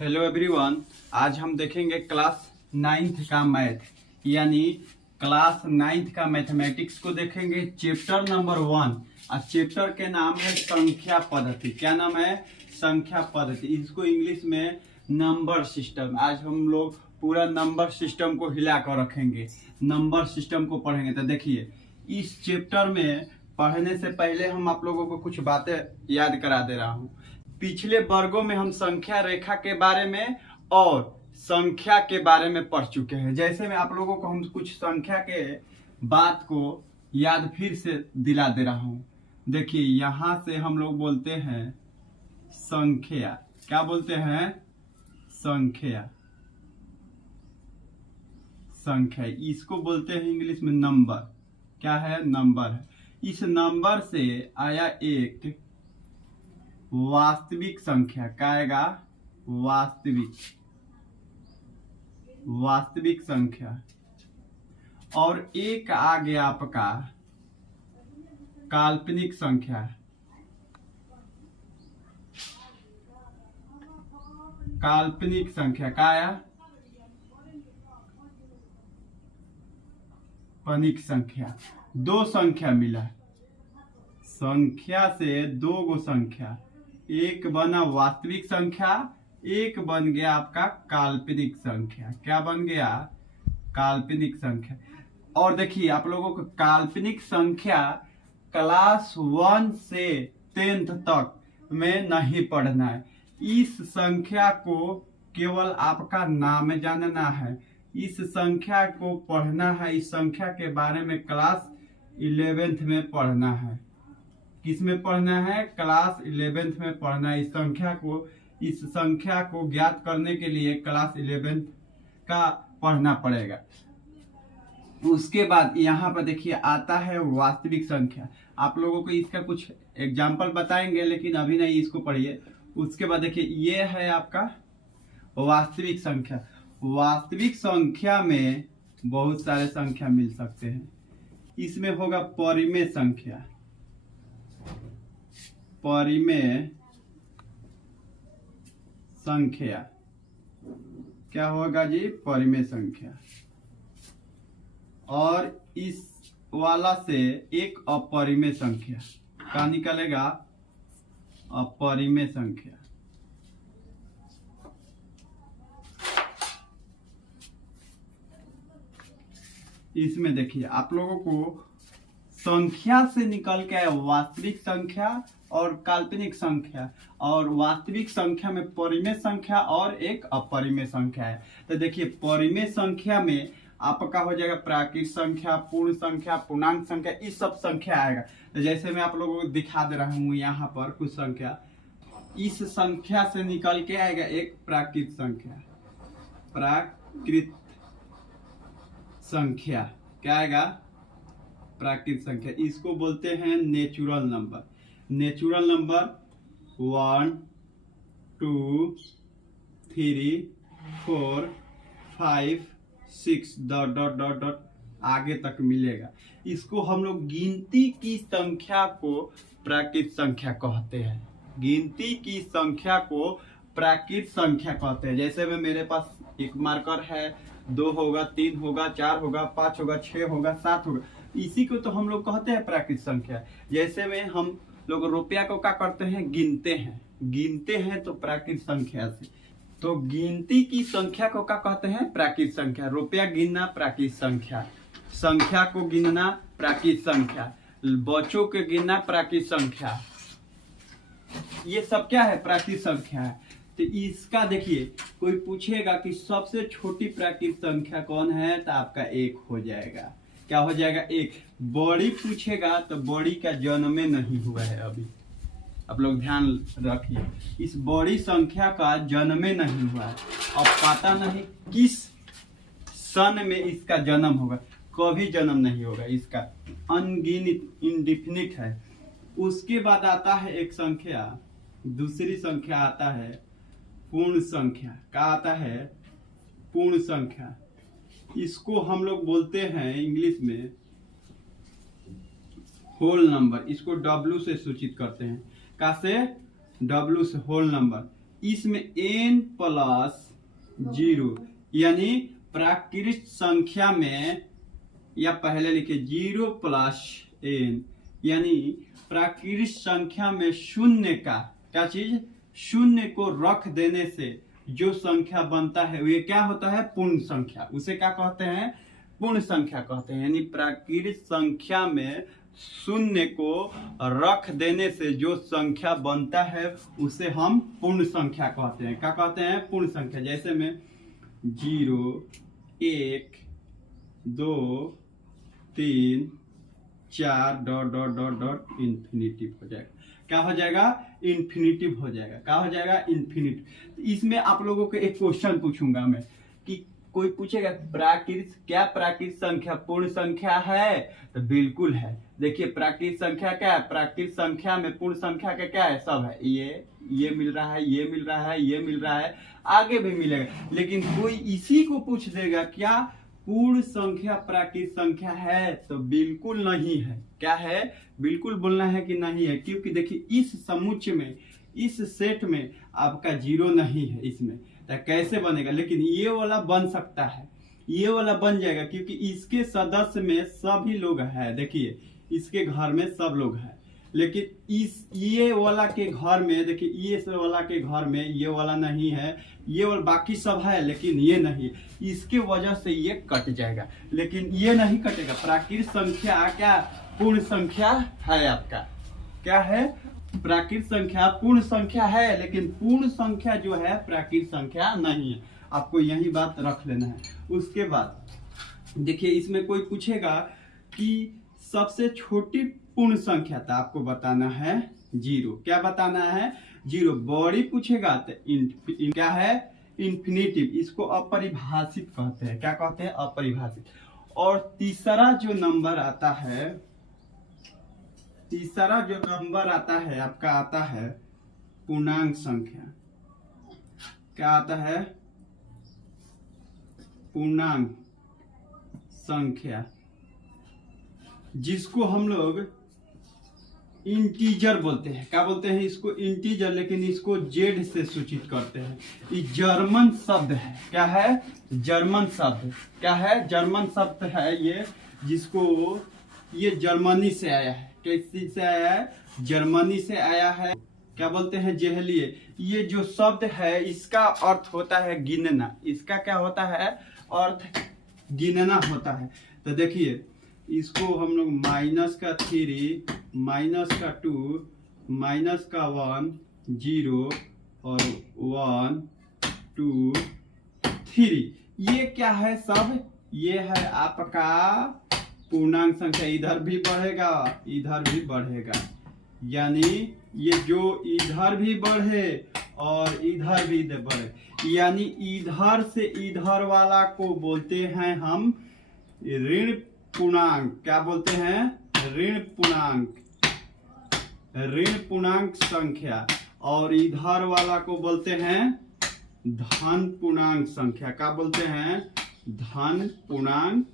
Hello everyone. आज हम देखेंगे क्लास 9th का मैथ, यानी क्लास 9th का मैथमेटिक्स को देखेंगे। चैप्टर नंबर 1 और चैप्टर के नाम है संख्या पद्धति। क्या नाम है? संख्या पद्धति। इसको इंग्लिश में नंबर सिस्टम। आज हम लोग पूरा नंबर सिस्टम को हिला कर रखेंगे, नंबर सिस्टम को पढ़ेंगे। तो देखिए, इस चैप्टर में पढ़ने से पहले हम आप लोगों को कुछ बातें याद करा दे रहा हूँ। पिछले वर्गों में हम संख्या रेखा के बारे में और संख्या के बारे में पढ़ चुके हैं। जैसे मैं आप लोगों को हम कुछ संख्या के बात को याद फिर से दिला दे रहा हूँ। देखिए, यहाँ से हम लोग बोलते हैं संख्या। क्या बोलते हैं? संख्या। संख्या इसको बोलते हैं इंग्लिश में नंबर। क्या है? नंबर है। इस नंबर से आया एक वास्तविक संख्या। क्या आएगा? वास्तविक संख्या। और एक आ गया आपका काल्पनिक संख्या। काल्पनिक संख्या क्या आया? काल्पनिक संख्या। दो संख्या मिला, संख्या से दो गो संख्या, एक बना वास्तविक संख्या, एक बन गया आपका काल्पनिक संख्या। क्या बन गया? काल्पनिक संख्या। और देखिए, आप लोगों को काल्पनिक संख्या क्लास 1 से 10th तक में नहीं पढ़ना है। इस संख्या को केवल आपका नाम जानना है। इस संख्या को पढ़ना है। इस संख्या के बारे में क्लास 11th में पढ़ना है। किस में पढ़ना है? क्लास 11th में पढ़ना है। इस संख्या को ज्ञात करने के लिए क्लास 11th का पढ़ना पड़ेगा। उसके बाद यहाँ पर देखिए आता है वास्तविक संख्या। आप लोगों को इसका कुछ एग्जाम्पल बताएंगे, लेकिन अभी नहीं, इसको पढ़िए। उसके बाद देखिए, ये है आपका वास्तविक संख्या। वास्तविक संख्या में बहुत सारे संख्या मिल सकते हैं। इसमें होगा परिमेय संख्या। परिमेय संख्या क्या होगा जी? परिमेय संख्या। और इस वाला से एक अपरिमेय संख्या क्या निकलेगा? अपरिमेय संख्या। इसमें देखिए, आप लोगों को संख्या से निकल के आया वास्तविक संख्या और काल्पनिक संख्या, और वास्तविक संख्या में परिमेय संख्या और एक अपरिमेय संख्या है। तो देखिए, परिमेय संख्या में आपका हो जाएगा प्राकृत संख्या, पूर्ण संख्या, पूर्णांक संख्या, इस सब संख्या आएगा। तो जैसे मैं आप लोगों को दिखा दे रहा हूँ यहाँ पर कुछ संख्या। इस संख्या से निकल के आएगा एक प्राकृत संख्या। प्राकृत संख्या क्या आएगा? प्राकृत संख्या। इसको बोलते हैं natural number. Natural number 1 2 3 4 5 6 dot dot dot dot आगे तक मिलेगा। इसको हम लोग गिनती की संख्या को प्राकृत संख्या कहते हैं। गिनती की संख्या को प्राकृत संख्या कहते हैं। जैसे में मेरे पास एक मार्कर है, 2 होगा, 3 होगा, 4 होगा, 5 होगा, 6 होगा, 7 होगा। इसी को तो हम लोग कहते हैं प्राकृत संख्या। जैसे में हम लोग रुपया को क्या करते हैं? गिनते हैं तो प्राकृत संख्या से। तो गिनती की संख्या को क्या कहते हैं? प्राकृत संख्या। रुपया गिनना प्राकृत संख्या, संख्या को गिनना प्राकृत संख्या, बच्चों के गिनना प्राकृत संख्या, ये सब क्या है? प्राकृत संख्या है। तो इसका देखिए, कोई पूछेगा कि सबसे छोटी प्राकृत संख्या कौन है, तो आपका 1 हो जाएगा। क्या हो जाएगा? 1। बड़ी पूछेगा तो बड़ी का जन्म नहीं हुआ है अभी। आप लोग ध्यान रखिए, इस बड़ी संख्या का जन्म नहीं हुआ है। अब पता नहीं किस सन में इसका जन्म होगा, कभी जन्म नहीं होगा इसका, अनगिनत, इनडिफिनिट है। उसके बाद आता है एक संख्या, दूसरी संख्या आता है पूर्ण संख्या। क्या आता है? पूर्ण संख्या। इसको हम लोग बोलते हैं इंग्लिश में होल नंबर। इसको W से सूचित करते हैं। का से? W से होल नंबर। इसमें n प्लस 0 यानी प्राकृत संख्या में, या पहले लिखे 0 प्लस n यानी प्राकृत संख्या में शून्य का क्या चीज, शून्य को रख देने से जो संख्या बनता है ये क्या होता है, पूर्ण संख्या। उसे क्या कहते हैं, पूर्ण संख्या कहते हैं। यानी प्राकृत संख्या में शून्य को रख देने से जो संख्या बनता है उसे हम पूर्ण संख्या कहते हैं। क्या कहते हैं, पूर्ण संख्या। जैसे में 0 1 2 3 4 dot dot dot dot infinitive हो जाएगा। क्या हो जाएगा, इन्फिनिटिव हो जाएगा। क्या हो जाएगा, इन्फिनिटिव। इसमें आप लोगों को एक क्वेश्चन पूछूंगा मैं कि कोई पूछेगा प्राकृत, क्या प्राकृत संख्या पूर्ण संख्या है, तो बिल्कुल है। देखिए प्राकृत संख्या क्या है, प्राकृत संख्या में पूर्ण संख्या का क्या है, सब है। ये मिल रहा है, ये मिल रहा है, ये मिल रहा है, आगे भी मिलेगा। लेकिन कोई इसी को पूछ देगा क्या पूर्ण संख्या प्राकृत संख्या है, तो बिल्कुल नहीं है। क्या है, बिल्कुल बोलना है कि नहीं है। क्योंकि देखिए इस समुच्चय में, इस सेट में आपका 0 नहीं है इसमें, तो कैसे बनेगा। लेकिन ये वाला बन सकता है, ये वाला बन जाएगा क्योंकि इसके सदस्य में सभी लोग हैं। देखिए इसके घर में सब लोग हैं, लेकिन इस ये वाला के घर में, देखिए ये वाला के घर में ये वाला नहीं है, ये वाला बाकी सब है लेकिन ये नहीं, इसके वजह से ये कट जाएगा। लेकिन ये नहीं कटेगा। प्राकृत संख्या क्या पूर्ण संख्या है आपका, क्या है, प्राकृत संख्या पूर्ण संख्या है, लेकिन पूर्ण संख्या जो है प्राकृत संख्या नहीं है। आपको यही बात रख लेना है। उसके बाद देखिए इसमें कोई पूछेगा कि सबसे छोटी पूर्ण संख्या, था आपको बताना है 0। क्या बताना है, 0। बड़ी पूछेगा तो क्या है, इन्फिनिटिव। इसको अपरिभाषित कहते हैं। क्या कहते हैं, अपरिभाषित। और तीसरा जो नंबर आता है, तीसरा जो नंबर आता है आपका आता है पूर्णांक संख्या। क्या आता है, पूर्णांक संख्या, जिसको हम लोग इंटीजर बोलते हैं। क्या बोलते हैं इसको, इंटीजर। लेकिन इसको जेड से सूचित करते हैं। ये जर्मन शब्द है। क्या है, जर्मन शब्द। क्या है, जर्मन शब्द है ये, जिसको ये जर्मनी से आया है। किस चीज से आया है, जर्मनी से आया है। क्या बोलते हैं, जेहलिए। ये जो शब्द है इसका अर्थ होता है गिनना। इसका क्या होता है, अर्थ गिनना होता है। तो देखिए इसको हम लोग -3, -2, -1, 0 और 1 2 3, ये क्या है सब, ये है आपका पूर्णांक संख्या। इधर भी बढ़ेगा, इधर भी बढ़ेगा। यानी ये जो इधर भी बढ़े और इधर भी बढ़े, यानी इधर से इधर वाला को बोलते हैं हम ऋण पूर्णांक। क्या बोलते हैं, ऋण पूर्णांक, ऋण पूर्णांक संख्या। और इधर वाला को बोलते हैं धन पूर्णांक संख्या। क्या बोलते हैं, धन पूर्णांक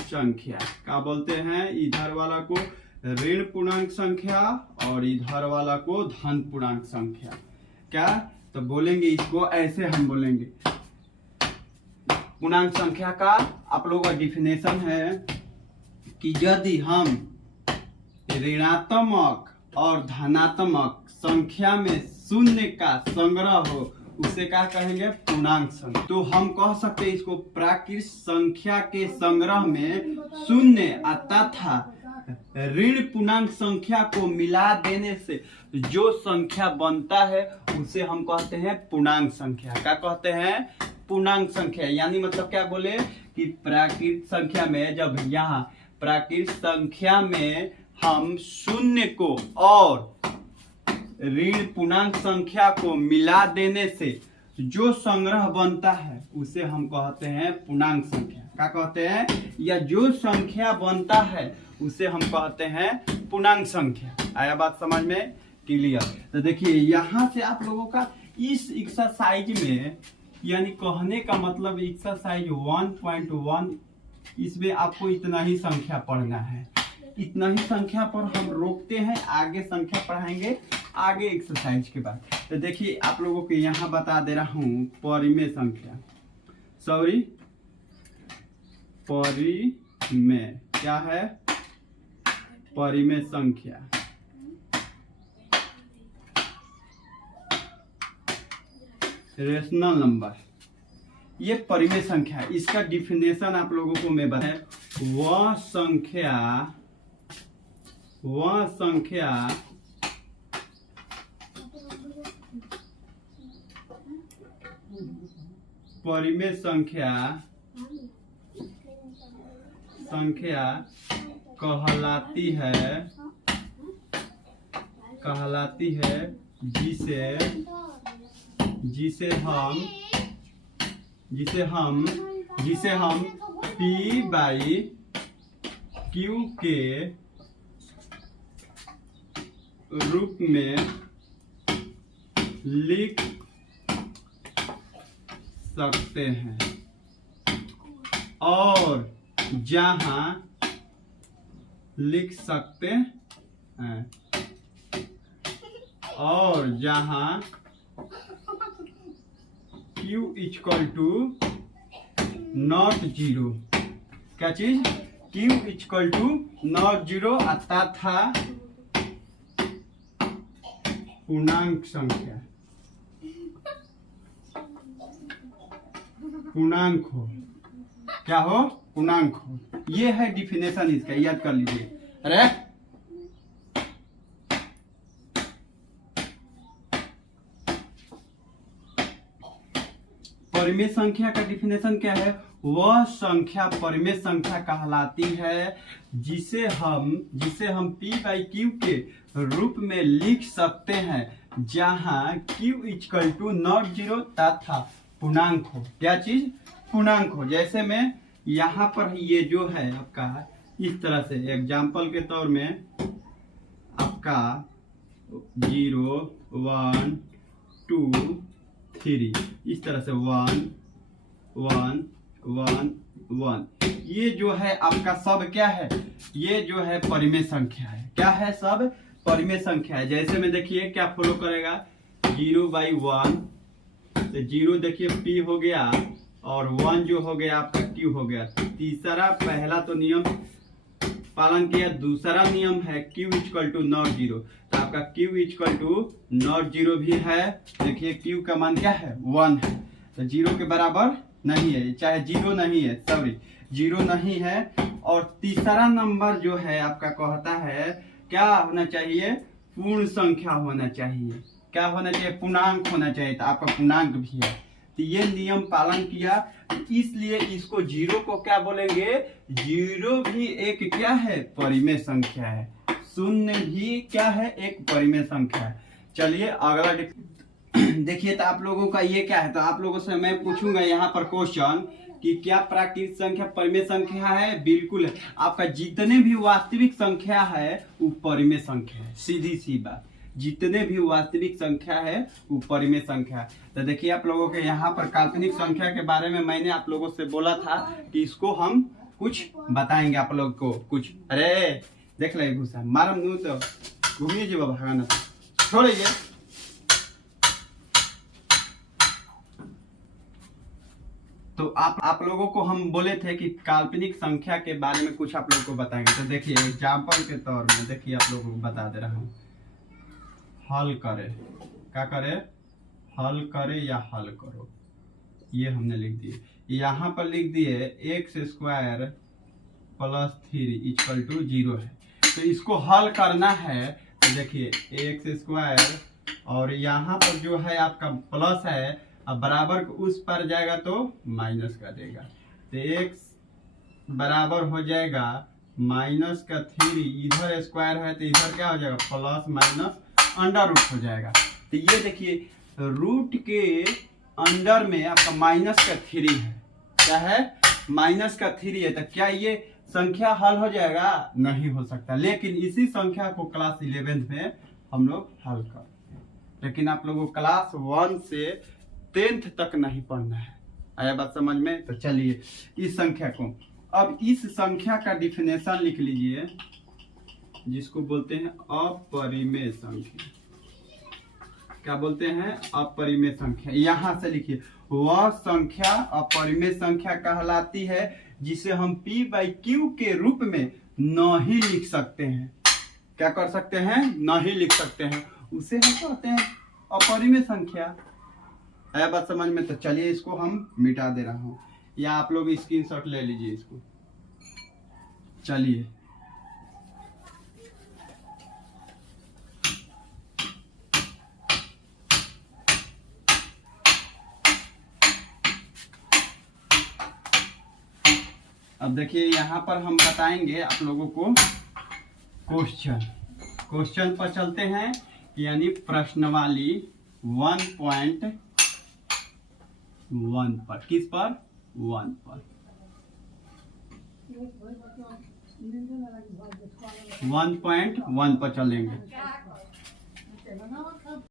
संख्या। क्या बोलते हैं, इधर वाला को ऋण पूर्णांक संख्या और इधर वाला को धन पूर्णांक संख्या। क्या, तो बोलेंगे इसको ऐसे, हम बोलेंगे पूर्णांक संख्या का आप लोगों का डिफिनेशन है कि यदि हम ऋणात्मक और धनात्मक संख्या में शून्य का संग्रह हो उसे क्या कहेंगे, पूर्णांक संख्या। तो हम कह सकते हैं इसको प्राकृत संख्या के संग्रह में शून्य तथा ऋण पूर्णांक संख्या को मिला देने से जो संख्या बनता है उसे हम कहते हैं पूर्णांक संख्या। क्या कहते हैं, पूर्णांक संख्या। यानी मतलब क्या बोले कि प्राकृत संख्या में, जब यहाँ प्राकृत संख्या में हम शून्य को और ऋण पूर्णांक संख्या को मिला देने से जो संग्रह बनता है उसे हम कहते हैं पूर्णांक संख्या। क्या कहते हैं, या जो संख्या बनता है उसे हम कहते हैं पूर्णांक संख्या। आया बात समझ में, क्लियर। तो देखिए यहाँ से आप लोगों का इस एक्सरसाइज में, यानी कहने का मतलब एक्सरसाइज 1.1, इसमें आपको इतना ही संख्या पढ़ना है। इतना ही संख्या पर हम रोकते हैं, आगे संख्या पढ़ाएंगे आगे एक्सरसाइज के बाद। तो देखिए आप लोगों को यहाँ बता दे रहा हूँ परिमेय संख्या, सॉरी परिमेय क्या है, परिमेय संख्या। रेशनल नंबर ये परिमेय संख्या है। इसका डिफिनेशन आप लोगों को मैं बताएं, वह संख्या परिमेय संख्या कहलाती है जिसे हम P बाई Q के रूप में लिख सकते हैं और जहां लिख सकते हैं और जहां Q equal to not zero, क्या चीज, Q equal to not zero तथा पूर्णांक संख्या, पूर्णांक हो, क्या हो, पूर्णांक हो। ये है डिफिनेशन इसका, याद कर लीजिए। अरे परिमेय संख्या का डिफिनेशन क्या है, वह संख्या परिमेय संख्या कहलाती है जिसे हम P बाई Q के रूप में लिख सकते हैं जहां Q equal to not zero तथा पूर्णांक हो, क्या चीज, पूर्णांक हो। जैसे मैं यहाँ पर ये जो है आपका इस तरह से एग्जाम्पल के तौर में आपका 0 1 2 3 इस तरह से 1 1 1 1 ये जो है आपका सब क्या है, ये जो है परिमेय संख्या है। क्या है, सब परिमेय संख्या है। जैसे में देखिए क्या फॉलो करेगा, 0 बाई 1 तो 0 देखिए P हो गया और 1 जो हो गया आपका Q हो गया। तीसरा पहला तो नियम पालन किया, दूसरा नियम है Q equal to not zero, तो आपका Q equal to not zero भी है। देखिए Q का मान क्या है, 1 है, तो 0 के बराबर नहीं है, चाहे 0 नहीं है, सॉरी 0 नहीं है। और तीसरा नंबर जो है आपका कहता है क्या होना चाहिए, पूर्ण संख्या होना चाहिए। क्या होना चाहिए, पूर्णांक होना चाहिए, तो आपका पूर्णांक भी है। तो ये नियम पालन किया, इसलिए इसको 0 को क्या बोलेंगे, 0 भी एक क्या है, परिमेय संख्या है। 0 भी क्या है, एक परिमेय संख्या है। चलिए अगला देखिए, तो आप लोगों का ये क्या है, तो आप लोगों से मैं पूछूंगा यहाँ पर क्वेश्चन कि क्या प्राकृतिक संख्या परिमेय संख्या है, बिल्कुल है। आपका जितने भी वास्तविक संख्या है वो परिमेय संख्या है, सीधी सी बात। जितने भी वास्तविक संख्या है वो परिमेय संख्या है। तो देखिए आप लोगों के यहाँ पर काल्पनिक संख्या के बारे में मैंने आप लोगों से बोला था कि इसको हम कुछ बताएंगे आप लोग को कुछ। अरे देख ले घुसा मारम नू तो घूमिए जी बाबा, भागाना छोड़िए। तो आप लोगों को हम बोले थे कि काल्पनिक संख्या के बारे में कुछ आप लोगों को बताएंगे। तो देखिए एग्जाम्पल के तौर में देखिए आप लोगों को बता दे रहा हूँ, हल करे, क्या करे, हल करे या हल करो, ये हमने लिख दिए। यहाँ पर लिख दिए x square plus 3 equal to 0 है। तो इसको हल करना है, तो देखिए x स्क्वायर और यहाँ पर जो है आपका प्लस है, अब बराबर उस पर जाएगा तो माइनस कर देगा, तो x बराबर हो जाएगा माइनस का 3, इधर स्क्वायर है तो इधर क्या हो जाएगा, प्लस माइनस अंडर रूट हो जाएगा। तो ये देखिए रूट के अंडर में आपका माइनस का 3 है, क्या है, माइनस का 3 है। तो क्या ये संख्या हल हो जाएगा, नहीं हो सकता। लेकिन इसी संख्या को क्लास 11 में हम लोग हल कर, लेकिन आप लोगों को क्लास 1 से 10th तक नहीं पढ़ना है। आया बात समझ में? तो चलिए इस संख्या को, अब इस संख्या का डिफिनेशन लिख लीजिए जिसको बोलते हैं अपरिमेय संख्या। क्या बोलते हैं? अपरिमेय संख्या। यहां से लिखिए, वह संख्या अपरिमेय संख्या कहलाती है जिसे हम p/q के रूप में नहीं लिख सकते हैं। क्या कर सकते हैं? नहीं लिख सकते हैं, उसे हम कहते हैं अपरिमेय संख्या। है बात समझ में? तो चलिए इसको हम मिटा दे रहा हूं, या आप लोग स्क्रीनशॉट ले लीजिए इसको। चलिए अब देखिए, यहाँ पर हम बताएंगे आप लोगों को क्वेश्चन पर चलते हैं, यानी प्रश्नवाली 1.1 पर। किस पर? 1 पर। 1.1 पर चलेंगे।